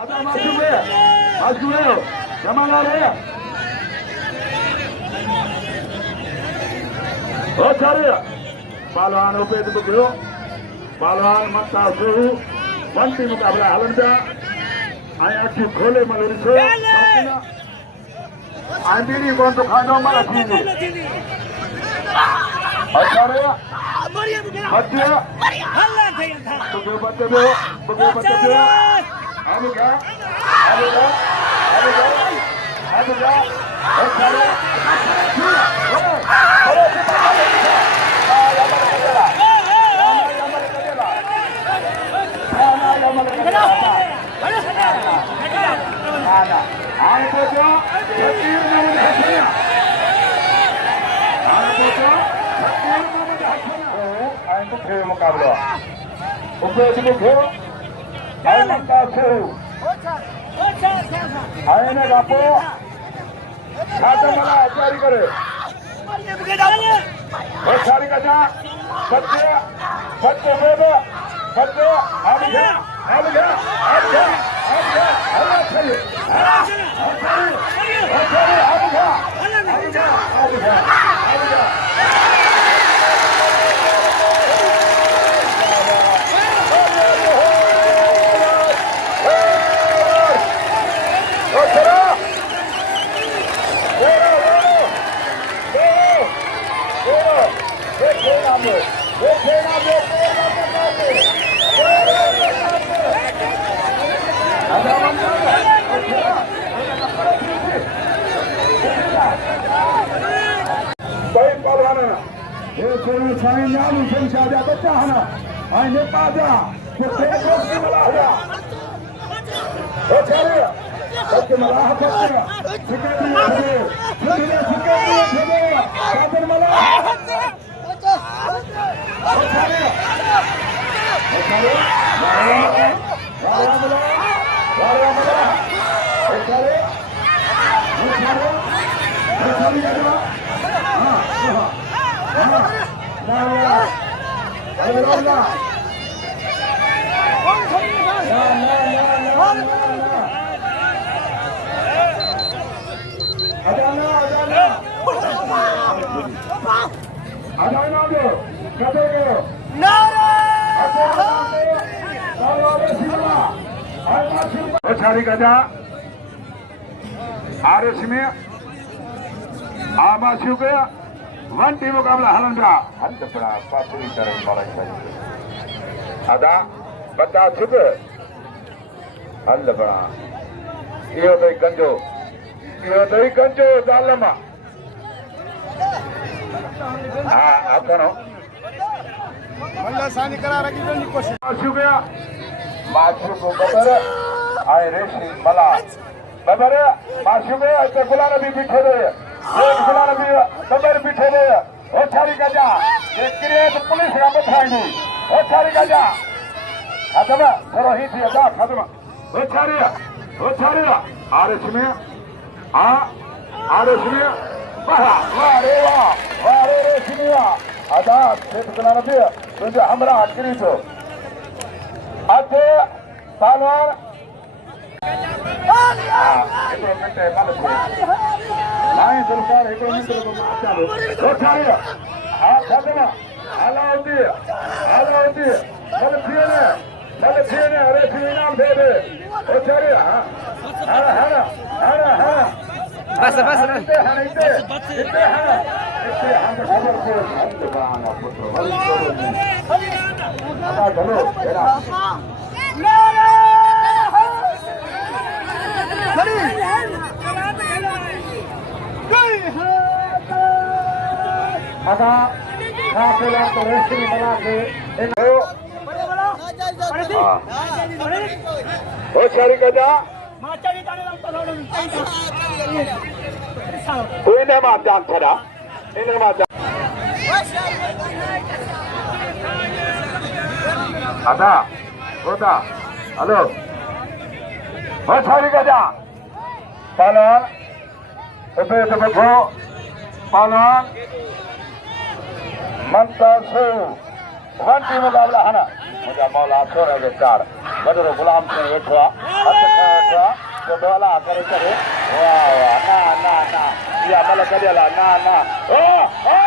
ada masuk ya zaman ya oh cari Pahlwan upe itu begitu Pahlwan mata suhu manti mukabla halan dia ayah ki khole maluri so andiri kon to khano mala thini अच्छा रे बच्चे हल्ला થઈ था तो बच्चे दो अब क्या अच्छा रे मुकाबला ऊपर से देखो आयन का शुरू आयन का पो खाते मला जारी करे बहुत सारी का जा बच्चे बेबे बच्चे आ गया अल्लाह चाहिए बच्चा है ना आइने पाजा गजा आरस में आमा शुक्र वन टीम मुकाबला हलन का हंत पड़ा पात्री तरह मारा चाहिए अदा बता शुक्र हल बड़ा यो दई गंजो जालमा हाँ आप कौन हो मल्ला सानी करा रखी तो नहीं कोशिश शुक्र माशु को बतर आए रेशी मला बबर माशु में तो गुलाम भी बिठे रहे गुलाम भी बबर बिठे रहे ओ छारी गजा ये क्रिएट पुलिस का बताएंगे ओ छारी गजा खत्म करो ही थी अदा खत्म ओ छारी आरस में वाह रे रेशमिया अदा खेत गुलाम भी तुझे हमरा आखिरी तो आज पालवान लाइन सरकार एक मिनट को चालू रोचारिया हां खत्म हालाउती मल थिने अरे इनाम दे दे रोचारिया हां बस इतने हम खबर को हम बाना पुत्र चलो तेरा ada kafilah terus melaju oh cari kerja ini mah jangan pada ini mah ada halo oh cari kerja Pahlwan upe tebako Pahlwan मंता से घंटी मुकाबला है ना मुझे मौला छोड़ के चार बदर गुलाम से बैठा छोटवाला आकाराचा रे वा वा ना ना ना या मला कधी आला ना ना ओ ओ